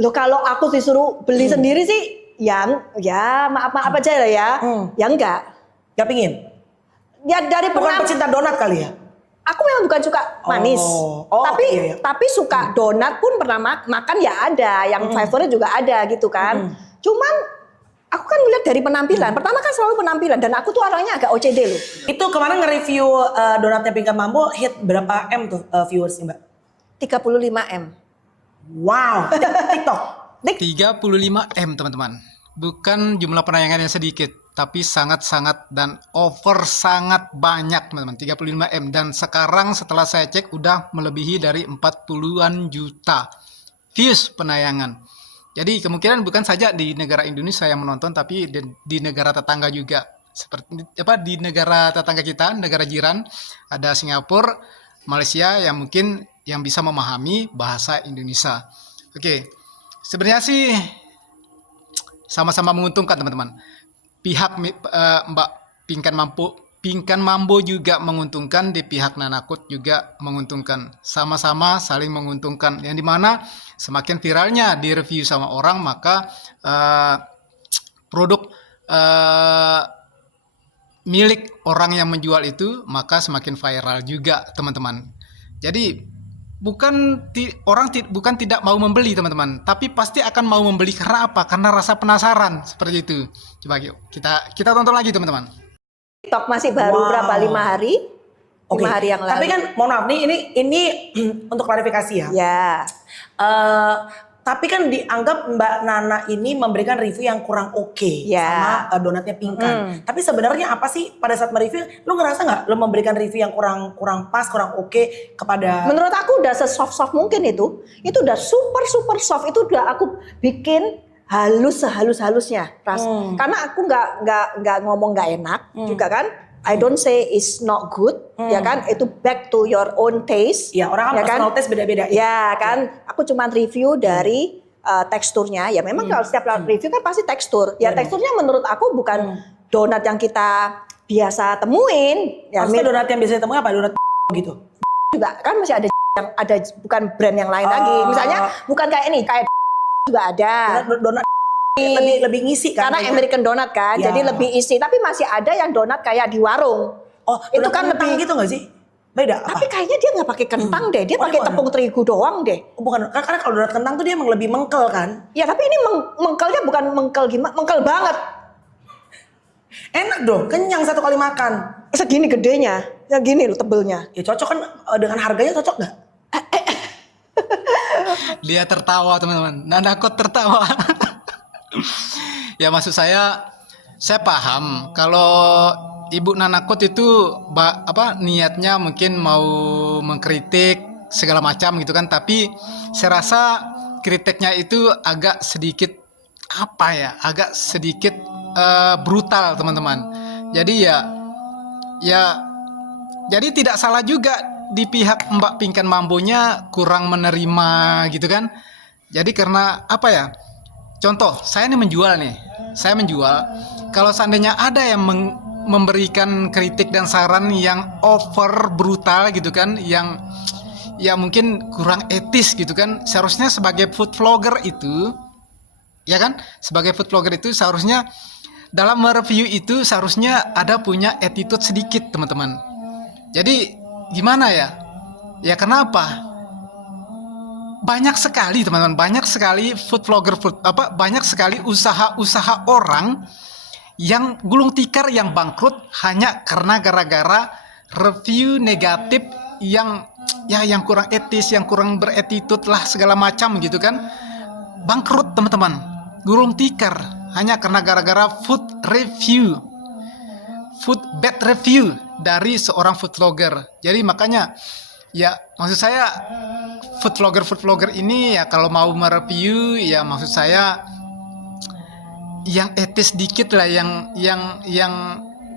Loh kalau aku disuruh beli sendiri sih, ya maaf aja lah ya. Ya enggak. Gak pingin? Ya dari Bukan pecinta donat kali ya? Aku memang bukan suka manis, tapi suka donat pun pernah makan ya ada, yang favorit juga ada gitu kan. Cuman aku kan melihat dari penampilan. Pertama kan selalu penampilan dan aku tuh orangnya agak OCD loh. Itu kemarin nge-review donatnya Pinkan Mambo hit berapa M tuh viewersnya Mbak? 35M. Wow, TikTok. 35M teman-teman. Bukan jumlah penayangan yang sedikit, tapi sangat-sangat dan over sangat banyak teman-teman. 35M dan sekarang setelah saya cek udah melebihi dari 40-an juta views penayangan. Jadi kemungkinan bukan saja di negara Indonesia yang menonton, tapi di negara tetangga juga. Seperti di negara tetangga kita, negara jiran, ada Singapura, Malaysia yang mungkin yang bisa memahami bahasa Indonesia. Oke, sebenarnya sih sama-sama menguntungkan teman-teman. Pihak Mbak Pinkan Mambo juga menguntungkan, di pihak Nanakut juga menguntungkan. Sama-sama saling menguntungkan. Yang dimana semakin viralnya di review sama orang, maka produk milik orang yang menjual itu maka semakin viral juga teman-teman. Jadi bukan tidak mau membeli teman-teman, tapi pasti akan mau membeli karena apa? Karena rasa penasaran seperti itu. Coba yuk kita tonton lagi teman-teman. TikTok masih baru berapa 5 hari? 5 hari yang lalu. Tapi kan mohon maaf nih ini untuk klarifikasi ya. Ya. Tapi kan dianggap Mbak Nana ini memberikan review yang kurang oke sama donatnya Pinkan. Tapi sebenarnya apa sih pada saat mereview, lu ngerasa nggak lu memberikan review yang kurang pas, kurang oke kepada? Menurut aku udah sesoft mungkin itu. Itu udah super soft. Itu udah aku bikin halus sehalus-halusnya. Karena aku nggak ngomong nggak enak juga kan. I don't say it's not good, ya kan? Itu back to your own taste. Ya, orang kan personal taste beda-beda. Ya kan? Aku cuma review dari teksturnya. Ya memang kalau setiap review kan pasti tekstur. Ya teksturnya menurut aku bukan donat yang kita biasa temuin. Ya, maksudnya donat yang biasa temuin apa? Donat gitu? Juga kan masih ada yang ada bukan brand yang lain lagi. Misalnya bukan kayak ini, kayak juga ada. Donat lebih ngisi kan? Karena American donat kan, jadi lebih isi. Tapi masih ada yang donat kayak di warung. Oh, itu kan lebih gitu nggak sih? Beda. Tapi kayaknya dia nggak pakai kentang deh, dia pakai tepung terigu doang deh. Bukan, karena kalau donat kentang tuh dia emang lebih mengkel kan? Ya tapi ini mengkelnya bukan mengkel gimana, mengkel banget. Enak dong, kenyang satu kali makan. Segini gedenya, ya gini loh tebelnya. Ya cocok kan dengan harganya cocok nggak? Dia tertawa teman-teman, Nanakut tertawa. Ya maksud saya paham kalau Ibu Nanakut itu niatnya mungkin mau mengkritik segala macam gitu kan, tapi saya rasa kritiknya itu agak sedikit agak sedikit brutal teman-teman. Jadi jadi tidak salah juga di pihak Mbak Pinkan Mambonya kurang menerima gitu kan. Jadi karena contoh, saya menjual. Kalau seandainya ada yang memberikan kritik dan saran yang over brutal gitu kan, yang ya mungkin kurang etis gitu kan, seharusnya sebagai food vlogger itu, ya kan, sebagai food vlogger itu seharusnya dalam mereview itu seharusnya ada punya attitude sedikit teman-teman. Jadi gimana ya? Ya kenapa? Banyak sekali teman-teman, banyak sekali food vlogger, banyak sekali usaha-usaha orang yang gulung tikar yang bangkrut hanya karena gara-gara review negatif yang kurang etis, yang kurang beretitude lah segala macam gitu kan. Bangkrut teman-teman, gulung tikar hanya karena gara-gara bad review dari seorang food vlogger. Jadi makanya ya maksud saya food vlogger ini ya kalau mau mereview ya maksud saya yang etis dikit lah, yang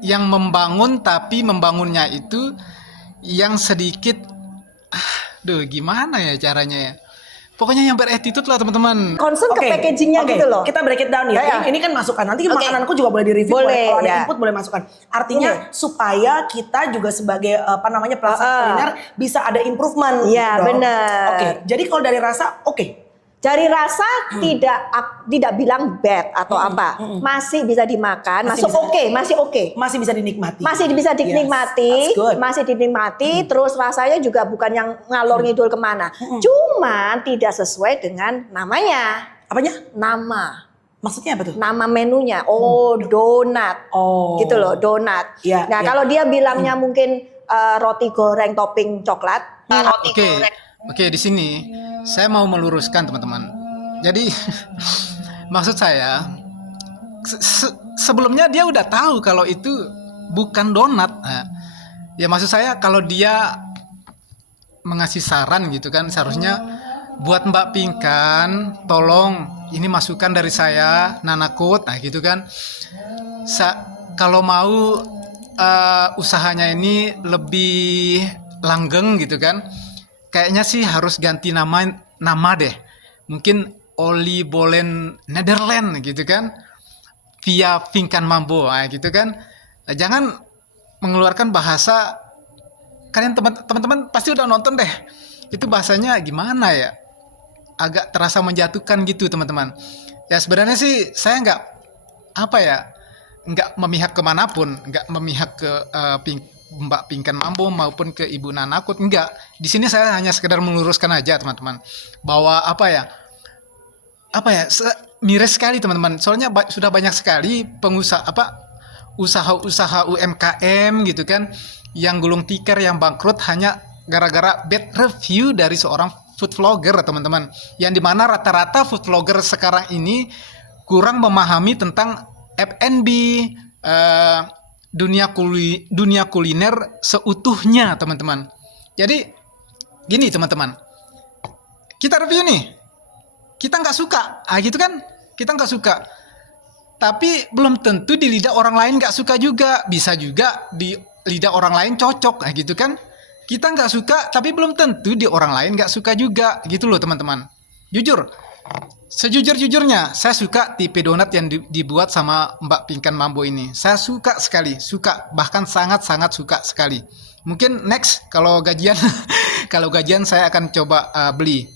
membangun, tapi membangunnya itu yang sedikit gimana ya caranya ya, pokoknya yang beretitude lah teman-teman. Concern ke packagingnya gitu loh. Kita break it down ya. Ini kan masukan, nanti makananku juga boleh direview, kalau ada input boleh masukan. Artinya supaya kita juga sebagai pelaksana kuliner bisa ada improvement. Iya benar. Jadi kalau dari rasa Dari rasa tidak bilang bad atau apa, masih bisa dimakan, Masih masih oke. Masih bisa dinikmati. Masih bisa dinikmati, Yes, that's good. masih dinikmati, terus rasanya juga bukan yang ngalor ngidul kemana. Cuman tidak sesuai dengan namanya. Apanya? Nama. Maksudnya apa tuh? Nama menunya. Oh, donat. Oh. Gitu loh, donat. Iya, Nah, iya. kalau dia bilangnya mungkin roti goreng topping coklat. Oke, di sini saya mau meluruskan teman-teman. Jadi maksud saya sebelumnya dia udah tahu kalau itu bukan donat. Nah, ya maksud saya kalau dia mengasih saran gitu kan, seharusnya buat Mbak Pinkan, tolong ini masukan dari saya, Nanakut, nah gitu kan. Kalau mau usahanya ini lebih langgeng gitu kan, kayaknya sih harus ganti nama deh. Mungkin Oli Bolen Netherlands gitu kan, via Pinkan Mambo, nah gitu kan. Nah, jangan mengeluarkan bahasa, kalian teman-teman pasti udah nonton deh. Itu bahasanya gimana ya? Agak terasa menjatuhkan gitu teman-teman. Ya sebenarnya sih saya nggak memihak kemanapun, nggak memihak ke Mbak Pinkan Mambo maupun ke Ibu Nanakut, enggak. Di sini saya hanya sekedar meluruskan aja teman-teman, bahwa miris sekali teman-teman. Soalnya sudah banyak sekali usaha-usaha UMKM gitu kan, yang gulung tikar, yang bangkrut hanya gara-gara bad review dari seorang food vlogger teman-teman. Yang dimana rata-rata food vlogger sekarang ini kurang memahami tentang F&B, dunia kuliner seutuhnya teman-teman. Jadi gini teman-teman, kita review nih, kita nggak suka, gitu kan? Kita nggak suka, tapi belum tentu di lidah orang lain nggak suka juga. Bisa juga di lidah orang lain cocok, gitu kan? Kita nggak suka, tapi belum tentu di orang lain nggak suka juga, gitu loh teman-teman. Jujur, sejujur-jujurnya, saya suka tipe donat yang dibuat sama Mbak Pinkan Mambo ini. Saya suka sekali, bahkan sangat-sangat suka sekali. Mungkin next kalau gajian, kalau gajian saya akan coba beli.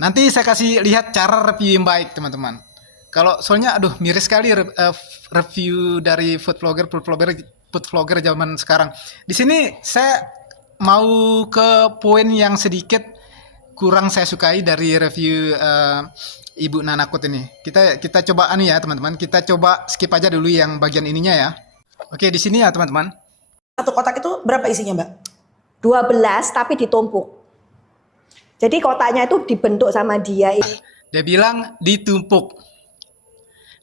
Nanti saya kasih lihat cara review yang baik teman-teman. Kalau soalnya, miris sekali review dari food vlogger zaman sekarang. Di sini saya mau ke poin yang sedikit kurang saya sukai dari review Ibu Nanakut ini. Kita coba ya teman-teman. Kita coba skip aja dulu yang bagian ininya ya. Oke, di sini ya teman-teman. Satu kotak itu berapa isinya, Mbak? 12 tapi ditumpuk. Jadi kotaknya itu dibentuk sama dia. Dia bilang ditumpuk.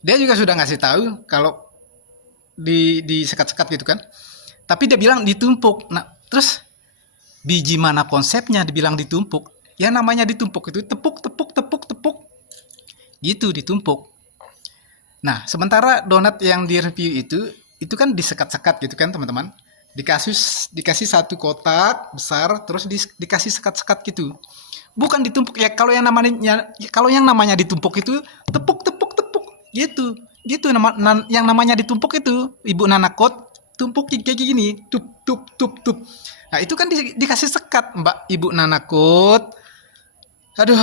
Dia juga sudah ngasih tahu kalau disekat-sekat gitu kan. Tapi dia bilang ditumpuk. Nah, terus biji mana konsepnya dibilang ditumpuk? Ya namanya ditumpuk itu tepuk. Gitu ditumpuk. Nah, sementara donat yang direview itu kan disekat-sekat gitu kan teman-teman. Dikasih satu kotak besar, terus dikasih sekat-sekat gitu. Bukan ditumpuk ya. Kalau yang namanya ditumpuk itu tepuk gitu. Yang namanya ditumpuk itu Ibu Nanakut tumpuk kayak gini, tup. Nah, itu kan dikasih sekat Mbak Ibu Nanakut. Aduh.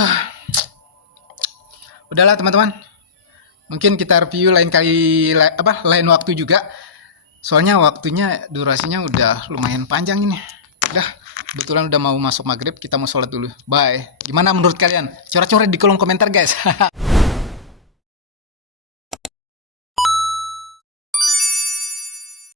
Udahlah teman-teman. Mungkin kita review lain waktu juga. Soalnya durasinya udah lumayan panjang ini. Udah, kebetulan udah mau masuk maghrib, kita mau sholat dulu. Bye. Gimana menurut kalian? Coret-coret di kolom komentar guys.